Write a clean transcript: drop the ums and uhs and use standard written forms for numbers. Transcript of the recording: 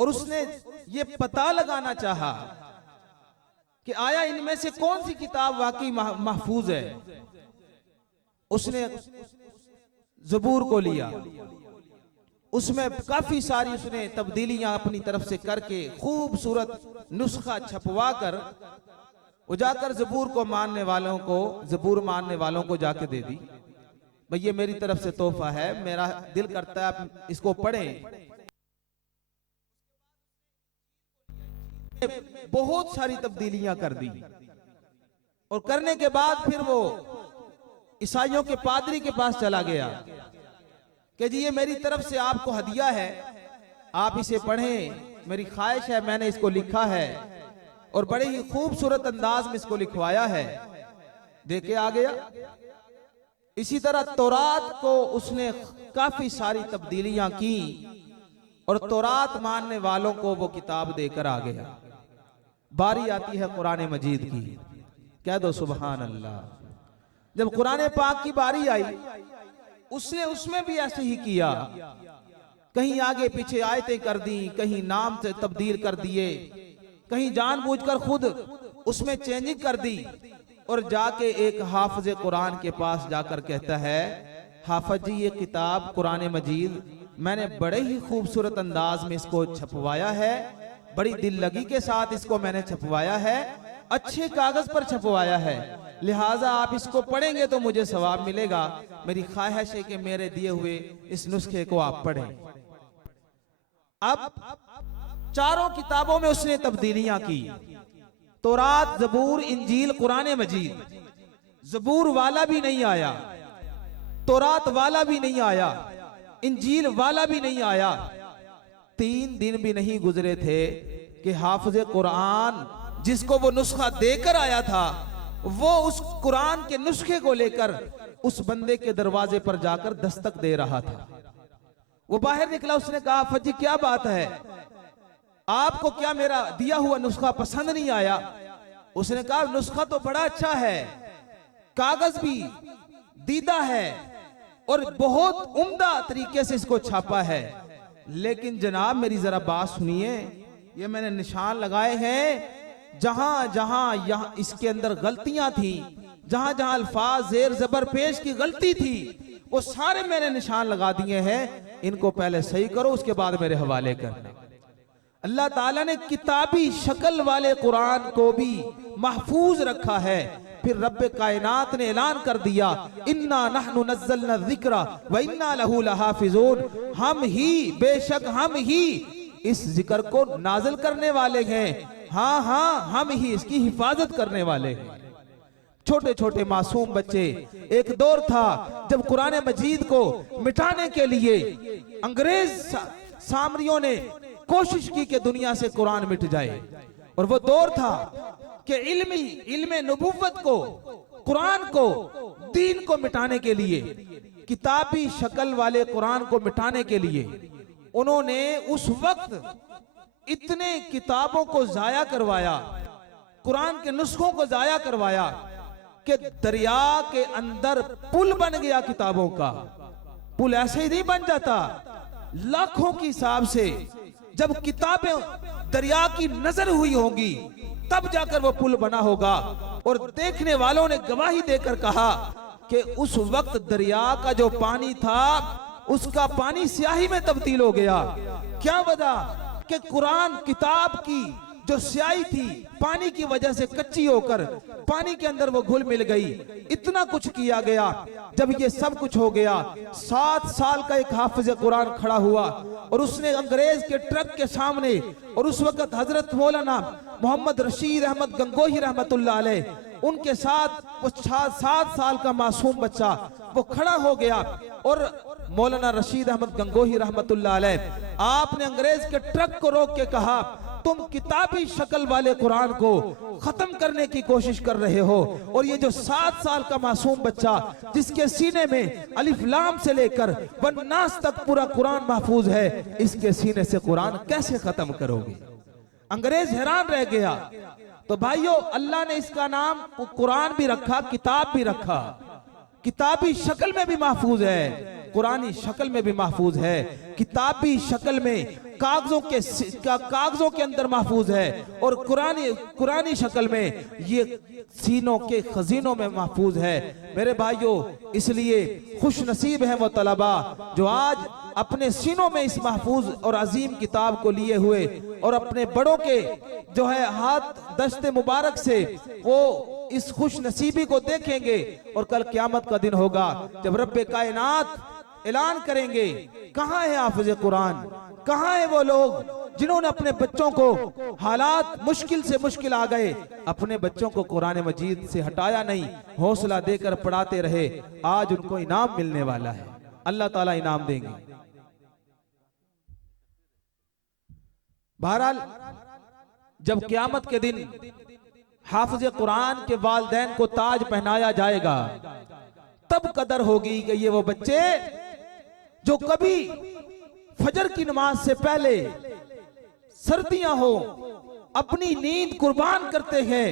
और उसने ये पता लगाना चाहा कि आया इनमें से कौन सी किताब वाकई महफूज है। उसने ज़बूर को लिया, उसमें काफी सारी उसने तब्दीलियां अपनी तरफ से करके खूबसूरत नुस्खा छपवा कर वो जाकर ज़बूर को मानने वालों को, ज़बूर मानने वालों को जाके दे दी। भाई ये मेरी तरफ से तोहफा है, मेरा दिल करता है आप इसको पढ़ें। बहुत सारी तब्दीलियां कर दी और करने के बाद फिर वो ईसाइयों के पादरी के पास चला गया कि जी ये मेरी तरफ से आपको हदिया है, आप इसे पढ़ें, मेरी ख्वाहिश है, मैंने इसको लिखा है और बड़े ही खूबसूरत अंदाज में इसको लिखवाया है, दे के आ गया। इसी तरह तौरात को उसने काफी सारी तब्दीलियां की और तौरात मानने वालों को वो किताब देकर आ गया। बारी आती है कुरान मजीद की, कह दो सुभान अल्लाह। जब कुरान पाक की बारी आई उसने उसमें भी ऐसे ही किया, कहीं आगे पीछे आयतें कर दी, कहीं नाम से तब्दील कर दिए, कहीं जानबूझकर खुद उसमें चेंजिंग कर दी और जाके एक हाफिज कुरान के पास जाकर कहता है, हाफिज जी ये किताब कुरान मजीद मैंने बड़े ही खूबसूरत अंदाज में इसको छपवाया है, बड़ी दिल लगी के साथ इसको मैंने छपवाया है, अच्छे कागज पर छपवाया है, लिहाजा आप इसको पढ़ेंगे तो मुझे सवाब मिलेगा, मेरी ख्वाहिश है कि मेरे दिए हुए इस नुस्खे को आप पढ़ें। अब चारों किताबों में उसने तब्दीलियां की, तौरात, ज़बूर, इंजील, कुरान मजीद। ज़बूर वाला भी नहीं आया, तौरात वाला भी नहीं आया, इंजील वाला भी नहीं आया। 3 दिन भी नहीं गुजरे थे कि हाफिज कुरान जिसको वो नुस्खा देकर आया था वो उस कुरान के नुस्खे को लेकर उस बंदे के दरवाजे पर जाकर दस्तक दे रहा था। वो बाहर निकला, उसने कहा फजी क्या बात है, आपको क्या मेरा दिया हुआ नुस्खा पसंद नहीं आया? उसने कहा नुस्खा तो बड़ा अच्छा है, कागज भी दीदा है और बहुत उम्दा तरीके से इसको छापा है, लेकिन जनाब मेरी जरा बात सुनिए, ये मैंने निशान लगाए हैं, जहां जहां यहां इसके अंदर गलतियां थी, जहां जहां अल्फाज जेर जबर पेश की गलती थी, वो सारे मैंने निशान लगा दिए हैं, इनको पहले सही करो उसके बाद मेरे हवाले करना। अल्लाह ताला ने किताबी शक्ल वाले कुरान को भी महफूज रखा है। फिर रब्बे कायनात ने ऐलान कर दिया, इन्ना नहनु नज़्ज़लना ज़िक्रा व इन्ना लहू लहाफ़िज़ून, हम ही, बेशक हम ही इस जिक्र को नाज़िल करने वाले हैं, हाँ हाँ हम ही इसकी हिफाजत करने वाले हैं। छोटे छोटे मासूम बच्चे, एक दौर था जब कुरान मजीद को मिटाने के लिए अंग्रेज सामरियों ने कोशिश की कि दुनिया से कुरान मिट जाए, और वो दौर था कि इल्मे नबुव्वत को, कुरान को, दीन को मिटाने के लिए, किताबी शक्ल वाले कुरान को मिटाने के लिए उन्होंने उस वक्त इतने किताबों को जाया करवाया, कुरान के नुस्खों को जाया करवाया कि दरिया के अंदर पुल बन गया किताबों का। पुल ऐसे ही नहीं बन जाता, लाखों के हिसाब से जब किताबें दरिया की नजर हुई होंगी तब जाकर वो पुल बना होगा। और देखने वालों ने गवाही देकर कहा कि उस वक्त दरिया का जो पानी था उसका पानी स्याही में तब्दील हो गया। क्या वजह? कि कुरान किताब की जो स्याही थी पानी की वजह से कच्ची होकर पानी के अंदर वो घुल मिल गई। इतना कुछ किया गया। जब ये सब कुछ हो गया, 7 साल का एक हाफिज कुरान खड़ा हुआ और उसने अंग्रेज के ट्रक के सामने, और उस वक्त हजरत मौलाना मोहम्मद रशीद अहमद गंगोही रहमतुल्लाह अलैह उनके साथ वो 7 साल का मासूम बच्चा वो खड़ा हो गया। और मौलाना रशीद अहमद गंगोही रहमतुल्लाह अलैह आपने अंग्रेज के ट्रक को रोक के कहा, तुम किताबी शक्ल वाले कुरान को खत्म करने की कोशिश कर रहे हो, और ये जो 7 साल का मासूम बच्चा जिसके सीने में अलिफ लाम से लेकर वन्नास तक पूरा कुरान महफूज है, इसके सीने से कुरान कैसे खत्म करोगे? अंग्रेज हैरान रह गया। तो भाइयों, अल्लाह ने इसका नाम कुरान भी रखा, किताब भी रखा। किताबी शक्ल में भी महफूज है, कुरानी शक्ल में भी महफूज है। किताबी शक्ल में कागजों के अंदर महफूज है और कुरानी शक्ल में ये सीनों के खजीनों में महफूज है। मेरे भाइयों, इसलिए खुश नसीब है वो तलबा जो आज अपने सीनों में इस महफूज और अजीम किताब को लिए हुए और अपने बड़ों के जो है हाथ दस्ते मुबारक से वो इस खुश नसीबी को देखेंगे। और कल क़यामत का दिन होगा जब रब्बे कायनात ऐलान करेंगे, कहाँ है हाफिज़ कुरान, कहाँ है वो लोग जिन्होंने अपने बच्चों को हालात मुश्किल से मुश्किल आ गए, अपने बच्चों को कुरान मजीद से हटाया नहीं, हौसला देकर पढ़ाते रहे। आज उनको इनाम मिलने वाला है, अल्लाह ताला इनाम देंगे। बहरहाल जब क़यामत के दिन हाफिज़ कुरान के वालिदैन को ताज पहनाया जाएगा, तब कदर होगी कि ये वो बच्चे जो कभी फजर की नमाज से पहले सर्दियां हो अपनी नींद कुर्बान करते हैं,